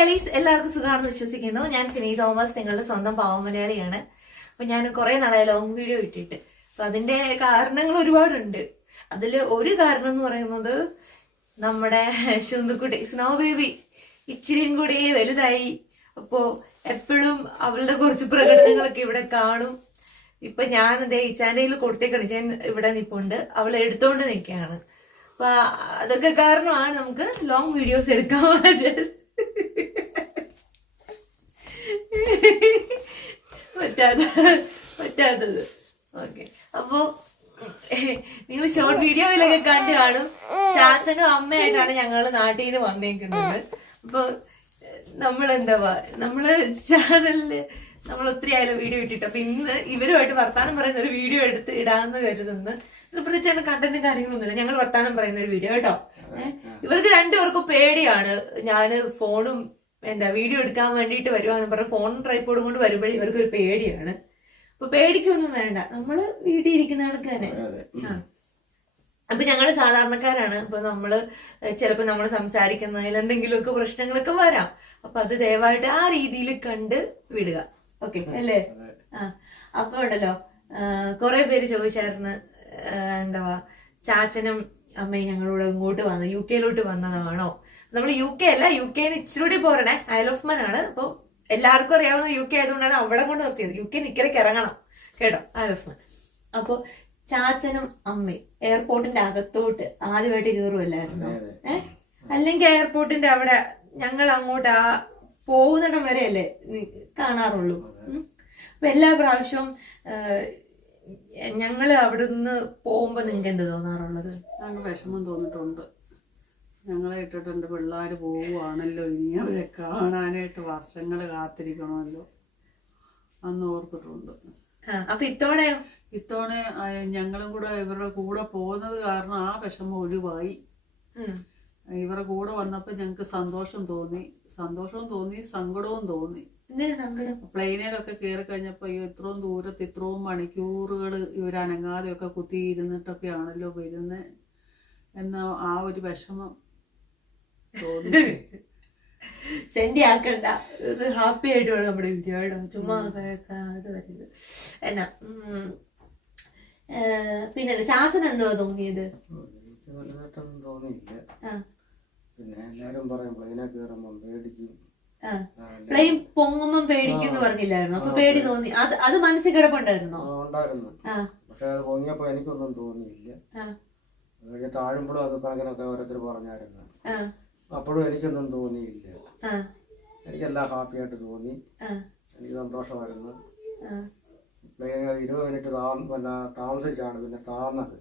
എല്ലാവർക്കും സുഖമാണെന്ന് വിശ്വസിക്കുന്നു. ഞാൻ സിനി തോമസ് നിങ്ങളുടെ സ്വന്തം പാവം മലയാളിയാണ്. അപ്പൊ ഞാൻ കുറെ നാളായി ലോങ് വീഡിയോ ഇട്ടിട്ട്. അപ്പൊ അതിന്റെ കാരണങ്ങൾ ഒരുപാടുണ്ട്. അതിൽ ഒരു കാരണം എന്ന് പറയുന്നത് നമ്മുടെ ശുന്തുക്കുട്ടി സ്നോ ബേബി ഇച്ചിരിയും കൂടി വലുതായി. അപ്പോ എപ്പോഴും അവളുടെ കുറച്ച് പ്രകടനങ്ങളൊക്കെ ഇവിടെ കാണും. ഇപ്പൊ ഞാൻ അതേ ചാനലിൽ കൊടുത്തേക്കാണ്. ഞാൻ ഇവിടെ നിപ്പുണ്ട്. അവൾ എടുത്തോണ്ട് നിൽക്കുകയാണ് അപ്പൊ അതൊക്കെ കാരണമാണ് നമുക്ക് ലോങ് വീഡിയോസ് എടുക്കാൻ പറ്റുന്നത് പറ്റാത്ത പറ്റാത്തത്. ഓക്കെ അപ്പോ നിങ്ങൾ ഷോർട്ട് വീഡിയോയിലൊക്കെ കണ്ടു കാണും. ശാസനും അമ്മയായിട്ടാണ് ഞങ്ങൾ നാട്ടിൽ നിന്ന് വന്നേക്കുന്നത്. അപ്പൊ നമ്മളെന്താ നമ്മൾ ചാനലിൽ നമ്മൾ ഒത്തിരി ആയാലും വീഡിയോ ഇട്ടിട്ട്. അപ്പൊ ഇന്ന് ഇവരുമായിട്ട് വർത്താനം പറയുന്ന ഒരു വീഡിയോ എടുത്ത് ഇടാന്ന് കരുതുന്നു. പ്രത്യേകിച്ച് കണ്ടന്റും കാര്യങ്ങളൊന്നുമില്ല. ഞങ്ങൾ വർത്താനം പറയുന്ന ഒരു വീഡിയോ കേട്ടോ ഇവർക്ക് രണ്ടുപേർക്കും പേടിയാണ്. ഞാൻ ഫോണും എന്താ വീഡിയോ എടുക്കാൻ വേണ്ടിയിട്ട് വരുവാന്ന് പറഞ്ഞ ഫോൺ ട്രൈപ്പോഡും കൊണ്ട് വരുമ്പോഴേ ഇവർക്ക് ഒരു പേടിയാണ്. അപ്പൊ പേടിക്കൊന്നും വേണ്ട. നമ്മൾ വീട്ടിൽ ഇരിക്കുന്ന ആൾക്ക് തന്നെ. ആ. അപ്പൊ ഞങ്ങൾ സാധാരണക്കാരാണ്. അപ്പൊ നമ്മൾ ചിലപ്പോ നമ്മൾ സംസാരിക്കുന്നതിൽ എന്തെങ്കിലുമൊക്കെ പ്രശ്നങ്ങളൊക്കെ വരാം. അപ്പൊ അത് ദയവായിട്ട് ആ രീതിയിൽ കണ്ട് വിടുക. ഓക്കെ അല്ലേ? ആ. അപ്പൊ ഉണ്ടല്ലോ കുറെ പേര് ചോദിച്ചായിരുന്നു എന്താ ചാച്ചനും അമ്മയും ഞങ്ങളോട് ഇങ്ങോട്ട് വന്നു യു കെയിലോട്ട് വന്നതാണോ? നമ്മൾ യു കെ അല്ല യു കെന്ന് ഇച്ചിരി കൂടി പോരണേ. അയൽ ഓഫ് മാൻ ആണ്. അപ്പോൾ എല്ലാവർക്കും അറിയാവുന്ന യു കെ ആയതുകൊണ്ടാണ് അവിടെ കൊണ്ട് നിർത്തിയത്. യു കെ നിക്കരയ്ക്ക് ഇറങ്ങണം. കേട്ടോ? അയൽ ഓഫ് മാൻ അപ്പൊ ചാച്ചനും അമ്മയും എയർപോർട്ടിന്റെ അകത്തോട്ട് ആദ്യമായിട്ട് കയറുമല്ലായിരുന്നു ഏഹ് അല്ലെങ്കിൽ എയർപോർട്ടിന്റെ അവിടെ ഞങ്ങൾ അങ്ങോട്ട് ആ പോകുന്നിടം വരെയല്ലേ അല്ലേ കാണാറുള്ളൂ. അപ്പൊ എല്ലാ പ്രാവശ്യവും ഞങ്ങൾ അവിടുന്ന് പോകുമ്പോ നിങ്ങൾക്ക് എന്ത് തോന്നാറുള്ളത്? വിഷമം തോന്നിട്ടുണ്ട് ഞങ്ങളെ ഇട്ടിട്ടുണ്ട് പിള്ളേർ പോവുകയാണല്ലോ ഇനി അവരെ കാണാനായിട്ട് വർഷങ്ങൾ കാത്തിരിക്കണമല്ലോ. അന്ന് ഓർത്തിട്ടുണ്ട്. അപ്പൊ ഇത്തവണ ഇത്തവണ ഞങ്ങളും കൂടെ ഇവരുടെ കൂടെ പോകുന്നത് കാരണം ആ വിഷമം ഒഴിവായി. ഇവരുടെ കൂടെ വന്നപ്പോൾ ഞങ്ങൾക്ക് സന്തോഷം തോന്നി. സന്തോഷവും തോന്നി സങ്കടവും തോന്നി. പ്ലെയിനിലൊക്കെ കയറി കഴിഞ്ഞപ്പോൾ ഇത്രയും ദൂരത്ത് ഇത്രയും മണിക്കൂറുകൾ ഇവരനങ്ങാതെയൊക്കെ കുത്തിയിരുന്നിട്ടൊക്കെ ആണല്ലോ വരുന്നത് എന്ന ആ ഒരു വിഷമം സെൻഡി ആക്കണ്ട. ഇത് ഹാപ്പി ആയിട്ട് വേണം നമ്മുടെ വീഡിയോ കേട്ടോ. ചുമ്മാ അത് വരുന്നത്. എന്നാ പിന്നെ ചാച്ചൻ എന്തോ തോന്നിയത്? വലുതായിട്ടൊന്നും തോന്നിയില്ല. പിന്നെ എല്ലാരും പറയും പ്ലെയിനെ പേടിക്കും. ആ. ആ, പ്ലെയിൻ പൊങ്ങുമ്പം പേടിക്കുന്നു പറഞ്ഞില്ലായിരുന്നു? അപ്പൊ പേടി തോന്നി. അത് അത് മനസ്സിൽ കിടപ്പുണ്ടായിരുന്നോ? ഉണ്ടായിരുന്നു. പക്ഷെ അത് പൊങ്ങിയപ്പോ എനിക്കൊന്നും തോന്നിയില്ല. താഴുമ്പോഴും അത് കണക്കിനൊക്കെ ഓരോരുത്തർ പറഞ്ഞായിരുന്നു. അപ്പോഴും എനിക്കൊന്നും തോന്നിയില്ല. ആ. ഹാപ്പി ആയിട്ട് തോന്നി. ആ. എനിക്ക് സന്തോഷമായിരുന്നു. ഇരുപത് മിനിറ്റ് താമസിച്ചാണ് പിന്നെ താന്നത്.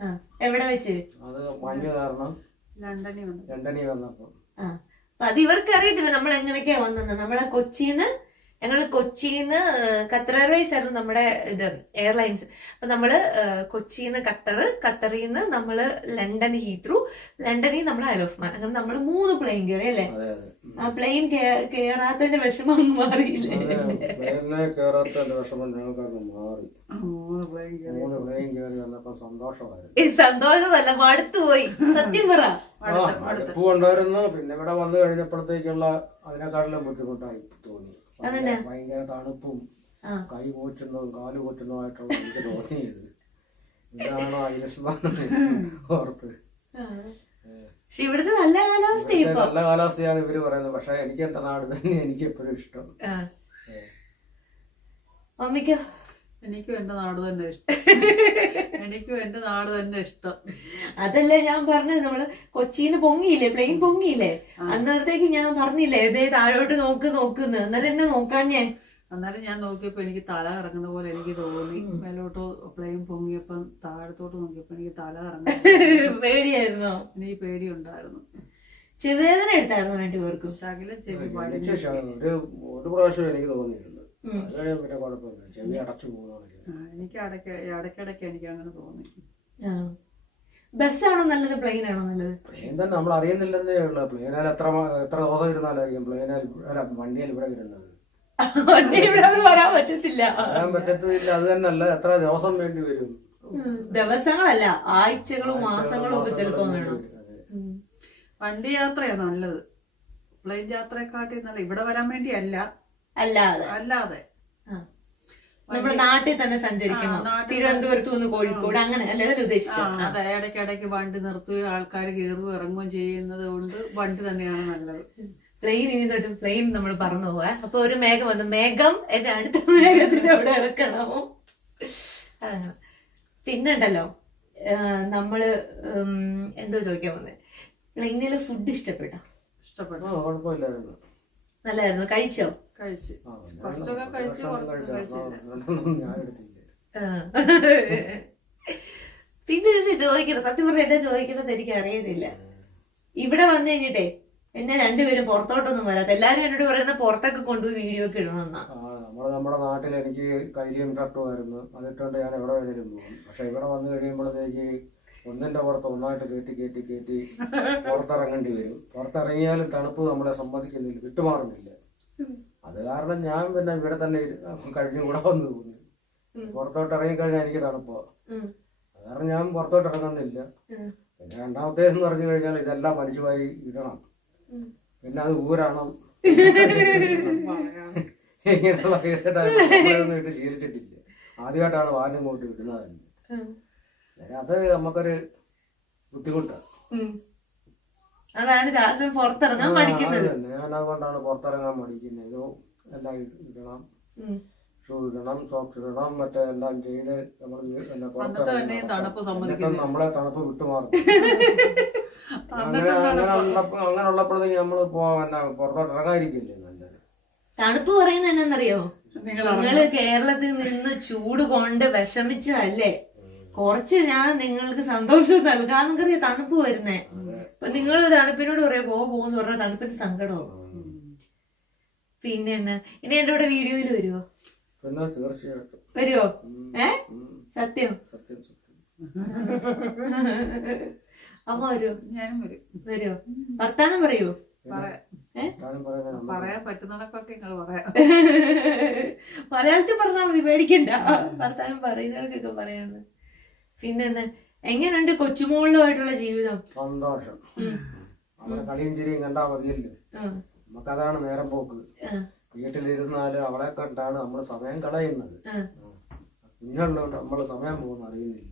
ആ. എവിടെ വെച്ച്? അത് മഞ്ഞ് കാരണം ലണ്ടനിൽ വന്നപ്പോ. അത് ഇവർക്ക് അറിയത്തില്ല നമ്മൾ എങ്ങനെയൊക്കെയാ വന്നത് നമ്മളെ കൊച്ചിന്ന് ഞങ്ങൾ കൊച്ചിന്ന് ഖത്തർ എയർവേസ് ആയിരുന്നു നമ്മുടെ ഇത് എയർലൈൻസ്. അപ്പൊ നമ്മൾ ഏഹ്, കൊച്ചിന്ന് ഖത്തർ ഖത്തറിൽ നിന്ന് നമ്മൾ ലണ്ടൻ ഹീത്രൂ ലണ്ടനിൽ നമ്മൾ അയലോഫ്മാൻ അങ്ങനെ നമ്മൾ മൂന്ന് പ്ലെയിൻ കയറി അല്ലേ? അതെ അതെ. ആ പ്ലെയിൻ കയറാത്തതിന്റെ വിഷമം ഒന്നും മാറിയില്ലേ സന്തോഷമല്ല മടുത്തു പോയി സത്യം പറ. ആ, മടുപ്പ് കൊണ്ടുവരുന്നു. പിന്നെ ഇവിടെ വന്നു കഴിഞ്ഞപ്പോഴത്തേക്കുള്ള അതിനെക്കാട്ടിലും ബുദ്ധിമുട്ടായി തോന്നി? ഭയങ്കര തണുപ്പും കൈ കോച്ചുന്നതും കാൽ കോച്ചുന്നതുമായിട്ടുള്ള എനിക്ക് തോന്നിയത്. ഇതാണോ ഐലസ്മാൻ ഓർത്ത്. ആ. പക്ഷെ ഇവിടുത്തെ നല്ല കാലാവസ്ഥ നല്ല കാലാവസ്ഥയാണ് ഇവർ പറയുന്നത്. പക്ഷെ എനിക്ക് എന്റെ നാട് തന്നെ എനിക്ക് എപ്പോഴും ഇഷ്ടം. എനിക്കും എന്റെ നാട് തന്നെ ഇഷ്ടം. എനിക്കും എന്റെ നാട് തന്നെ ഇഷ്ടം. അതല്ലേ ഞാൻ പറഞ്ഞത്? നമ്മൾ കൊച്ചിന്ന് പൊങ്ങിയില്ലേ? പ്ലെയിൻ പൊങ്ങിയില്ലേ? അന്നേരത്തേക്ക് ഞാൻ പറഞ്ഞില്ലേ ഏതേ താഴോട്ട് നോക്ക് നോക്കുന്നു. അന്നേരം എന്നെ നോക്കാൻ ഞാൻ. അന്നേരം ഞാൻ നോക്കിയപ്പോൾ എനിക്ക് തല ഇറങ്ങുന്ന പോലെ എനിക്ക് തോന്നി. മേലോട്ട് പ്ലെയിൻ പൊങ്ങിയപ്പം താഴത്തോട്ട് നോക്കിയപ്പോൾ എനിക്ക് തല പേടിയായിരുന്നു പേടിയായിരുന്നോ? എനിക്ക് പേടിയുണ്ടായിരുന്നു. ചെവേദന എടുത്തായിരുന്നു രണ്ടുപേർക്കും? ശകലം ചെവി എനിക്ക് ഒരു ഒരു പ്രാവശ്യം എനിക്ക് തോന്നിയിട്ടുണ്ട് കഴിയും പിന്നെ കുഴപ്പമില്ല ചെവി അടച്ചു പോകുന്നു എനിക്ക് ഇടയ്ക്ക് ഇടയ്ക്കിടയ്ക്ക് എനിക്ക് അങ്ങനെ തോന്നി ബസ്സാണോ നല്ലത്? പ്ലെയിൻ ആണോ നല്ലത്? പ്ലെയിൻ തന്നെ നമ്മൾ അറിയുന്നില്ലെന്നേ ഉള്ളു. പ്ലെയിനാൽ എത്ര എത്ര ദിവസം ഇരുന്നാലായിരിക്കും. പ്ലെയിനാൽ അല്ല വണ്ടിയിൽ ഇവിടെ വരുന്നത്. വരാൻ പറ്റത്തില്ല. വരാൻ പറ്റത്തില്ല. അത് തന്നെയല്ല. എത്ര ദിവസം വേണ്ടി വരും. ദിവസങ്ങളല്ല ആഴ്ചകളും മാസങ്ങളും ഒക്കെ ചിലപ്പോ വേണം. വണ്ടി യാത്രയാണ് നല്ലത്. പ്ലെയിൻ യാത്രയെക്കാട്ടി നല്ല ഇവിടെ വരാൻ വേണ്ടിയല്ല. അല്ലാതെ. അല്ലാതെ. നമ്മുടെ നാട്ടിൽ തന്നെ നാട്ടിൽ തിരുവനന്തപുരത്ത് നിന്ന് കോഴിക്കോട് അങ്ങനെ അല്ലേ ഉദ്ദേശിച്ചത് ആ. അതെ ഇടയ്ക്കിടയ്ക്ക് വണ്ടി നിർത്തുകയും ആൾക്കാർ കയറുകയും ഇറങ്ങുകയും ചെയ്യുന്നത് കൊണ്ട് വണ്ടി തന്നെയാണ് നല്ലത്. പ്ലെയിൻ ഇനി തൊട്ട് പ്ലെയിൻ നമ്മൾ പറഞ്ഞു പോവാ. അപ്പൊ ഒരു മേഘം വന്നു. മേഘം എന്റെ അടുത്ത മേഘത്തിന്റെ അവിടെ ഇറക്കണോ. പിന്നുണ്ടല്ലോ നമ്മൾ എന്തോ ചോദിക്കാൻ വന്നേ? പ്ലെയിനിൽ ഫുഡ് ഇഷ്ടപ്പെട്ടോ? ഇഷ്ടപ്പെട്ടോ. കുഴപ്പമില്ലായിരുന്നു. നല്ലായിരുന്നു. കഴിച്ചോ? കഴിച്ച്. കുറച്ചൊക്കെ കഴിച്ച് കുറച്ചൊക്കെ കഴിച്ചില്ല. പിന്നെ എന്നെ ചോദിക്കണം? സത്യം പറഞ്ഞ എന്നെ ചോദിക്കണമെന്ന് എനിക്ക് അറിയത്തില്ല. ഇവിടെ വന്നു കഴിഞ്ഞിട്ടേ എന്നെ രണ്ടുപേരും പുറത്തോട്ടൊന്നും വരാത്ത എല്ലാരും എന്നോട് പറയുന്ന പുറത്തൊക്കെ കൊണ്ടുപോയി വീഡിയോ ഒക്കെ ഇടണമെന്നാ. നമ്മൾ നമ്മുടെ നാട്ടിൽ എനിക്ക് കരിയും ഷർട്ടുമായിരുന്നു അതിട്ടുകൊണ്ട് ഞാൻ എവിടെ വേണേലും പോകും പക്ഷെ ഇവിടെ വന്നു കഴിയുമ്പോഴത്തേക്ക് ഒന്നിന്റെ പുറത്ത് ഒന്നായിട്ട് കയറ്റി കയറ്റി കയറ്റി പുറത്തിറങ്ങേണ്ടി വരും. പുറത്തിറങ്ങിയാലും തണുപ്പ് നമ്മളെ സമ്മതിക്കുന്നില്ല വിട്ടുമാറുന്നില്ല. അത് കാരണം ഞാൻ പിന്നെ ഇവിടെ തന്നെ കഴിഞ്ഞുകൂടാ വന്നു തോന്നി പുറത്തോട്ട് ഇറങ്ങിക്കഴിഞ്ഞാൽ എനിക്ക് തണുപ്പോ. അത് കാരണം ഞാൻ പുറത്തോട്ട് ഇറങ്ങുന്നില്ല. പിന്നെ പിന്നെ രണ്ടാമത്തേന്ന് പറഞ്ഞു കഴിഞ്ഞാൽ ഇതെല്ലാം മനുഷ്യമായി ഇടണം. പിന്നെ അത് ഊരണം. ഇങ്ങനെയുള്ള ഇട്ട് ശീലിച്ചിട്ടില്ല. ആദ്യമായിട്ടാണ് വാനും കൊണ്ട് ഇടുന്നത് തന്നെ അത് നമുക്കൊരു ബുദ്ധിമുട്ടാണ്. അതാണ് രാജൻ പുറത്തിറങ്ങാൻ മടിക്കുന്നത് ഞാൻ അതുകൊണ്ടാണ് പുറത്തിറങ്ങാൻ മടിക്കുന്നത് ഇത് എല്ലാം ഇടണം. ഷൂ ഇടണം സോക്സ് ഇടണം മറ്റേ എല്ലാം ചെയ്ത് നമ്മൾ. നമ്മളെ തണുപ്പ് വിട്ടുമാറും. അങ്ങനെ അങ്ങനെ അങ്ങനെ ഉള്ളപ്പോഴത്തേക്ക് നമ്മൾ പുറത്തോട്ട് ഇറങ്ങാതിരിക്കില്ലേ നല്ലത്? തണുപ്പ് പറയുന്ന എന്നാന്നറിയോ? നിങ്ങൾ നിങ്ങൾ കേരളത്തിൽ നിന്ന് ചൂട് കൊണ്ട് വിഷമിച്ചതല്ലേ? കുറച്ച് ഞാൻ നിങ്ങൾക്ക് സന്തോഷം നൽകാന്ന് കറിയ തണുപ്പ് വരുന്നേ. അപ്പൊ നിങ്ങൾ തണുപ്പിനോട് പറയാ പോ പോകുന്നു പറഞ്ഞ തണുപ്പിന്റെ സങ്കടവും പിന്നെ ഇനി എന്റെ കൂടെ വീഡിയോയിൽ വരുമോ തീർച്ചയായിട്ടും. വരുമോ ഏ? സത്യം? അമ്മ വരുമോ ഞാനും വരും. വരുമോ വർത്താനം പറയുമോ മലയാളത്തിൽ പറഞ്ഞാൽ മതി പേടിക്കണ്ട. വർത്താനം പറയുന്നവർക്കൊക്കെ പറയാന്ന്. പിന്നെ എങ്ങനെയുണ്ട് കൊച്ചുമോളിലുമായിട്ടുള്ള ജീവിതം? സന്തോഷം. അവളെ കളിയും ചിരിയും കണ്ടാ മതിയല്ലോ. നമുക്കതാണ് നേരം പോക്ക്. വീട്ടിലിരുന്നാലും അവളെ കണ്ടാണ് നമ്മൾ സമയം കളയുന്നത്. കുഞ്ഞുള്ളതുകൊണ്ട് നമ്മൾ സമയം പോകുന്ന അറിയുന്നില്ല.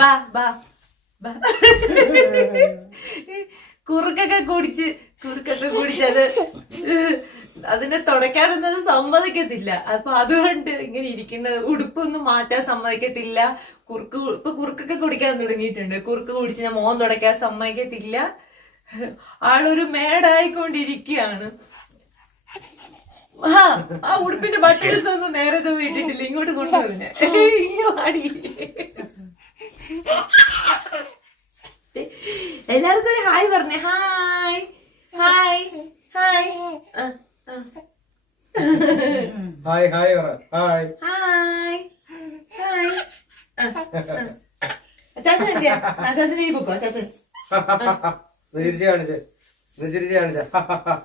ബാ ബാ ബാ. കുറുക്കൊക്കെ കുടിച്ച് കുറുക്കൊക്കെ കുടിച്ചത്. അതിനെ തുടയ്ക്കാനൊന്നും സമ്മതിക്കത്തില്ല. അപ്പൊ അതുകൊണ്ട് ഇങ്ങനെ ഇരിക്കുന്നത്. ഉടുപ്പൊന്നും മാറ്റാൻ സമ്മതിക്കത്തില്ല. കുറുക്ക് ഇപ്പൊ കുറുക്കൊക്കെ കുടിക്കാൻ തുടങ്ങിയിട്ടുണ്ട്. കുറുക്ക് കുടിച്ച് ഞാൻ മോൻ തുടയ്ക്കാൻ സമ്മതിക്കത്തില്ല. ആളൊരു മേടായിക്കൊണ്ടിരിക്കുകയാണ്. ആ ആ ഉടുപ്പിന്റെ ബട്ടെടുത്തൊന്നും നേരെ വീട്ടിട്ടില്ല ഇങ്ങോട്ട് കൊണ്ടുവന്നെ വാടി എല്ലാവർക്കും ഒരു ഹായ് പറഞ്ഞേ. Hi. Hi. Hi. Hi hi hi. Hi. Hi. അച്ചാച്ചൻ എന്തിയാ? അച്ചാച്ചൻ ഈ പൊക്കോ അച്ചാച്ചൻ? ചിരിച്ച് കാണിച്ചേ. ചിരിച്ച് കാണിച്ചേ. ആ, ആ.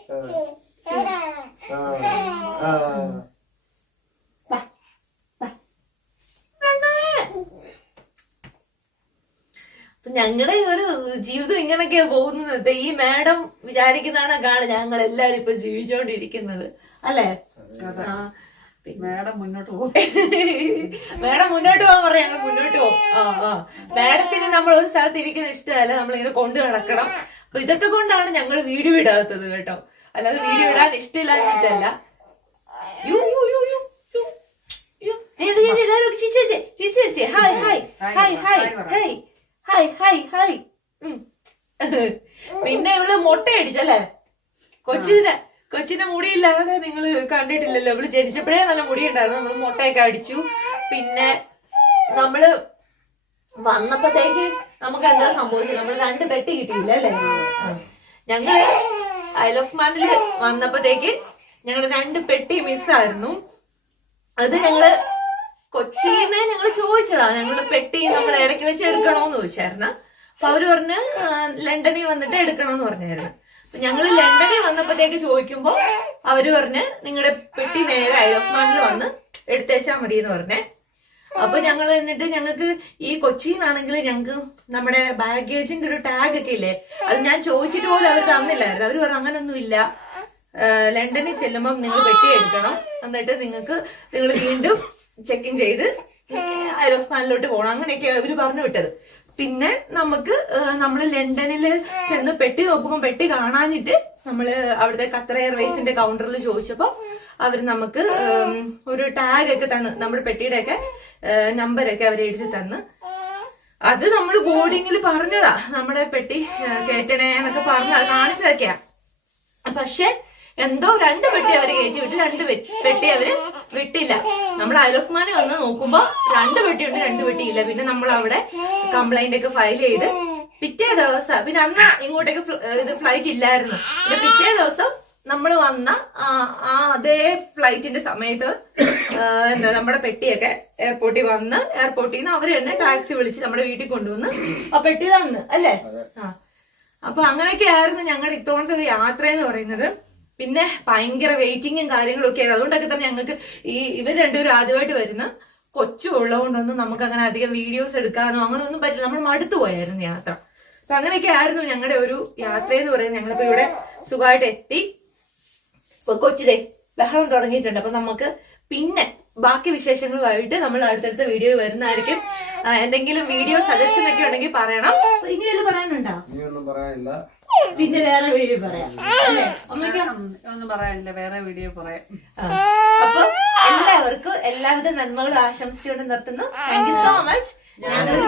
അപ്പൊ ഞങ്ങളുടെ ഒരു ജീവിതം ഇങ്ങനൊക്കെയാ പോകുന്നത്. ഈ മാഡം വിചാരിക്കുന്നതാണ് കാണ ഞങ്ങൾ എല്ലാരും ഇപ്പൊ ജീവിച്ചോണ്ടിരിക്കുന്നത്. അല്ലേ? മാഡം മുന്നോട്ട് പോകും മാഡം മുന്നോട്ട് പോകാൻ പറയാം ഞങ്ങൾ മുന്നോട്ട് പോകും ആ ആ. മാഡത്തിന് നമ്മൾ ഒരു സ്ഥലത്ത് ഇരിക്കുന്ന ഇഷ്ടമല്ല നമ്മളിങ്ങനെ കൊണ്ടു നടക്കണം. അപ്പൊ ഇതൊക്കെ കൊണ്ടാണ് ഞങ്ങൾ വീട് വിടാത്തത് കേട്ടോ. അല്ലാതെ വീഡിയോ ഇടാൻ ഇഷ്ടമില്ലാഞ്ഞിട്ടല്ല. Hi hi hi hi hi hi hi hi പിന്നെ ഇവൾ മുട്ടയടിച്ചല്ലേ അടിച്ചല്ലേ കൊച്ചിനെ കൊച്ചിന്റെ മുടിയില്ലാതെ നിങ്ങൾ കണ്ടിട്ടില്ലല്ലോ. ഇവൾ ജനിച്ചപ്പോഴേ നല്ല മുടി ഉണ്ടായിരുന്നു നമ്മൾ മുട്ടയൊക്കെ അടിച്ചു. പിന്നെ നമ്മൾ വന്നപ്പോഴത്തേക്ക് നമുക്ക് എന്താ സംഭവിച്ചത്? നമ്മൾ രണ്ട് പെട്ടി കിട്ടിയില്ല അല്ലേ? ഞങ്ങൾ ഐൽ ഓഫ് മാനിൽ വന്നപ്പോഴത്തേക്ക് ഞങ്ങളുടെ രണ്ട് പെട്ടി മിസ്സായിരുന്നു. അത് ഞങ്ങൾ കൊച്ചിന്ന് ഞങ്ങൾ ചോദിച്ചതാ ഞങ്ങളുടെ പെട്ടി നമ്മൾ ഇടയ്ക്ക് വെച്ച് എടുക്കണോന്ന് ചോദിച്ചായിരുന്നു. അപ്പൊ അവർ പറഞ്ഞ് ലണ്ടനിൽ വന്നിട്ട് എടുക്കണോന്ന് പറഞ്ഞായിരുന്നു. ഞങ്ങൾ ലണ്ടനിൽ വന്നപ്പോഴത്തേക്ക് ചോദിക്കുമ്പോ അവർ പറഞ്ഞ് നിങ്ങളുടെ പെട്ടി നേരെ ഐറോസ്മാനിൽ വന്ന് എടുത്തേച്ചാ മതി എന്ന് പറഞ്ഞേ. അപ്പൊ ഞങ്ങൾ എന്നിട്ട് ഞങ്ങൾക്ക് ഈ കൊച്ചിന്നാണെങ്കിൽ ഞങ്ങൾക്ക് നമ്മുടെ ബാഗേജിന്റെ ഒരു ടാഗ് ഒക്കെ ഇല്ലേ? അത് ഞാൻ ചോദിച്ചിട്ട് പോലും അവർ തന്നില്ലായിരുന്നു. അവർ പറഞ്ഞു അങ്ങനൊന്നും ഇല്ല. ലണ്ടനിൽ ചെല്ലുമ്പോൾ നിങ്ങൾ പെട്ടി എടുക്കണം. എന്നിട്ട് നിങ്ങൾക്ക് നിങ്ങൾ വീണ്ടും ചെക്ക് ഇൻ ചെയ്ത് അയലോസ്മാനിലോട്ട് പോകണം അങ്ങനെയൊക്കെ അവർ പറഞ്ഞു വിട്ടത്. പിന്നെ നമുക്ക് നമ്മൾ ലണ്ടനിൽ ചെന്ന് പെട്ടി നോക്കുമ്പോൾ പെട്ടി കാണാഞ്ഞിട്ട് നമ്മൾ അവിടുത്തെ ഖത്തർ എയർവേസിന്റെ കൗണ്ടറിൽ ചോദിച്ചപ്പോ അവർ നമുക്ക് ഒരു ടാഗ് ഒക്കെ തന്ന് നമ്മുടെ പെട്ടിയുടെ ഒക്കെ നമ്പരൊക്കെ അവർ എഴുതി തന്ന്. അത് നമ്മൾ ബോർഡിങ്ങിൽ പറഞ്ഞതാ. നമ്മുടെ പെട്ടി കേറ്റണേ എന്നൊക്കെ പറഞ്ഞ കാണിച്ചതൊക്കെയാ പക്ഷെ എന്തോ രണ്ട് പെട്ടി അവർ കയറ്റി വിട്ടു രണ്ട് പെട്ടി അവർ വിട്ടില്ല. നമ്മൾ അയലോഫ്മാനെ വന്ന് നോക്കുമ്പോ രണ്ട് പെട്ടി ഉണ്ട് രണ്ട് പെട്ടി ഇല്ല പിന്നെ നമ്മൾ അവിടെ കംപ്ലൈന്റ് ഒക്കെ ഫയൽ ചെയ്ത് പിറ്റേ ദിവസം പിന്നെ അന്ന് ഇങ്ങോട്ടേക്ക് ഇത് ഫ്ലൈറ്റ് ഇല്ലായിരുന്നു. പിന്നെ പിറ്റേ ദിവസം നമ്മൾ വന്ന ആ അതേ ഫ്ലൈറ്റിന്റെ സമയത്ത് എന്താ നമ്മുടെ പെട്ടിയൊക്കെ എയർപോർട്ടിൽ വന്ന് എയർപോർട്ടിൽ നിന്ന് അവർ തന്നെ ടാക്സി വിളിച്ച് നമ്മുടെ വീട്ടിൽ കൊണ്ടുവന്ന് ആ പെട്ടി തന്ന് അല്ലേ? ആ. അപ്പൊ അങ്ങനെയൊക്കെ ആയിരുന്നു ഞങ്ങളുടെ ഇത്തവണത്തെ ഒരു യാത്ര എന്ന് പറയുന്നത്. പിന്നെ ഭയങ്കര വെയിറ്റിങ്ങും കാര്യങ്ങളും ഒക്കെ ആയിരുന്നു. അതുകൊണ്ടൊക്കെ തന്നെ ഞങ്ങൾക്ക് ഈ ഇവർ രണ്ടുപേരും ആദ്യമായിട്ട് വരുന്ന കൊച്ചു ഉള്ളതുകൊണ്ടൊന്നും നമുക്ക് അങ്ങനെ അധികം വീഡിയോസ് എടുക്കാനോ അങ്ങനെ ഒന്നും പറ്റില്ല. നമ്മൾ മടുത്തു പോയായിരുന്നു യാത്ര. അപ്പൊ അങ്ങനെയൊക്കെ ആയിരുന്നു ഞങ്ങളുടെ ഒരു യാത്ര എന്ന് പറയുന്നത്. ഞങ്ങളിപ്പോ ഇവിടെ സുഖമായിട്ട് എത്തി. ഇപ്പൊ കൊച്ചിലെ ബഹളം തുടങ്ങിയിട്ടുണ്ട്. അപ്പൊ നമുക്ക് പിന്നെ ബാക്കി വിശേഷങ്ങളുമായിട്ട് നമ്മൾ അടുത്തടുത്ത വീഡിയോ വരുന്നതായിരിക്കും. എന്തെങ്കിലും വീഡിയോ സജഷൻ ഒക്കെ ഉണ്ടെങ്കിൽ പറയണം. അപ്പൊ ഇനി വല്ല പറയാനുണ്ടോ പറയാനില്ല. പിന്നെ വേറെ വീഡിയോ പറയാം. ഒന്നും പറയാനില്ല. വേറെ വീഡിയോ പറയാം. അപ്പൊ എല്ലാവർക്കും എല്ലാവിധ നന്മകളും ആശംസിച്ചുകൊണ്ട് നിർത്തുന്നു. താങ്ക് യു സോ മച്ച് ഞാനൊരു